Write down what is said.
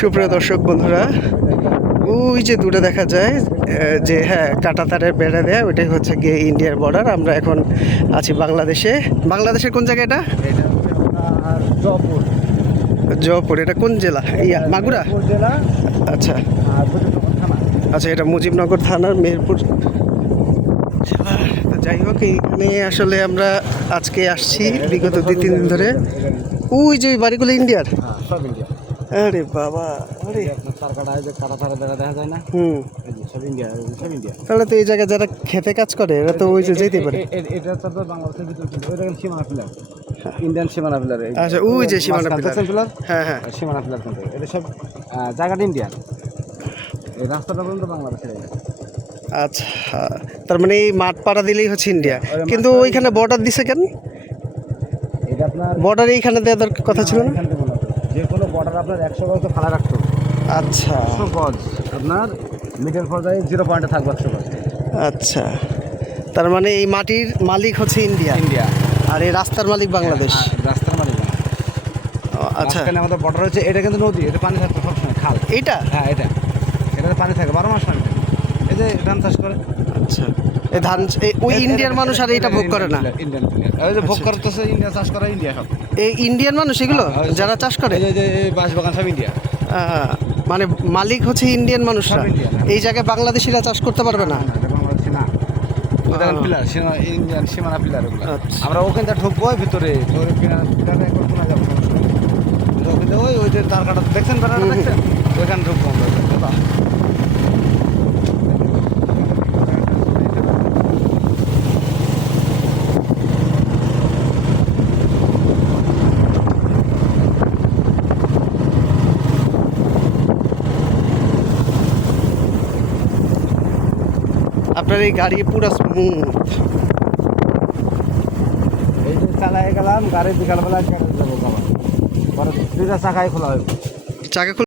সুপ্রিয় দর্শক বন্ধুরা, ওই যে দূরে দেখা যায় যে হ্যাঁ কাঁটাতারের বেড়া দেয়া, ওইটাই হচ্ছে গিয়ে ইন্ডিয়ার বর্ডার। আমরা এখন আছি বাংলাদেশে। বাংলাদেশের কোন জায়গা এটা? এটা হচ্ছে আপনার জয়পুর জয়পুর। এটা কোন জেলা? মাগুরা। জয়পুর জেলা আচ্ছা আর মুজিবনগর থানা। আচ্ছা, এটা মুজিবনগর থানার মেহেরপুর জেলা। তো যাই হোক, এইখানে আসলে আমরা আজকে আসছি বিগত 2-3 দিন ধরে। ওই যে ওই বাড়িগুলো ইন্ডিয়ার। হ্যাঁ, সব ইন্ডিয়া। আরে বাবা, আরে এই যে আপনার তার কাটা, এই যে কাটা তারা বেড়া দেখা যায় না, হুম। এই যে সব ইন্ডিয়া, সব ইন্ডিয়া। তাহলে তো এই জায়গায় যারা খেতে কাজ করে এরা তো ওই যে যেতেই পারে। এটা তো বাংলাদেশের ভিতরে কিন্তু ওই দেখেন সীমানা পিলার, ইন্ডিয়ান সীমানা পিলার। আচ্ছা, ওই যে সীমানা পিলার। পিলার, হ্যাঁ হ্যাঁ। সীমানা পিলার কিন্তু এটা সব জায়গাটা ইন্ডিয়ান। এই রাস্তাটা পর্যন্ত বাংলাদেশের। আচ্ছা, তার মানে এই মাঠ পাড়া দিলেই হচ্ছে ইন্ডিয়া, কিন্তু ওইখানে বর্ডার দিছে কেন? এটা আপনার বর্ডার এইখানে দেওয়ার কথা ছিল না? এখান থেকে মনে হয় যে কোনো বর্ডার আপনার 100 গজ তো ফালা রাখতো। আচ্ছা 100 গজ আপনার মিডল পর্যায়ে 0 পয়েন্টে থাকবে 100 গজ। আচ্ছা, তার মানে এই মাটির মালিক হচ্ছে ইন্ডিয়া, ইন্ডিয়া আর এই রাস্তার মালিক বাংলাদেশ। রাস্তার মানে আচ্ছা, মাঝখানে আমাদের বর্ডার হচ্ছে, এটা কিন্তু নদী, এটা পানি থাকতো সবসময়, খাল। এইটা? হ্যাঁ, এটাতে পানি থাকে 12 মাস পানি থাকে। এই যে ধান চাষ করে। আচ্ছা, এই ধান ওই ইন্ডিয়ার মানুষ আর এইটা ভোগ করে না? ইন্ডিয়ান ওই যে ভোগ করতেছে ইন্ডিয়া, চাষ করে ইন্ডিয়া সব। এই ইন্ডিয়ান মানুষ এগুলো যারা চাষ করে? এই যে বাঁশ বাগান সব ইন্ডিয়া। মানে মালিক হচ্ছে ইন্ডিয়ান মানুষরা। সব ইন্ডিয়ান। এই জায়গায় বাংলাদেশিরা চাষ করতে পারবে না? এটা বাংলাদেশি না। পিলার ইন্ডিয়ান সীমানা পিলার ওগুলো। আচ্ছা। আমরা ওখান থেকে ঢুকবো ভিতরে, পিলারে একবার শোনা যাবে সমস্যা নেই। ওখানে ওই যে তার কাটা দেখছেন, বেড়াটা দেখছেন, ওইখানে ঢুকবো আমরা ওখান থেকে। বাহ। আপনার এই গাড়ি পুরো স্মুথ। এই যে চালায় গেলাম গাড়ি, বিকালবেলা যাবো খাবার, পরে 2টা চাকাই খোলা হইব। চাকা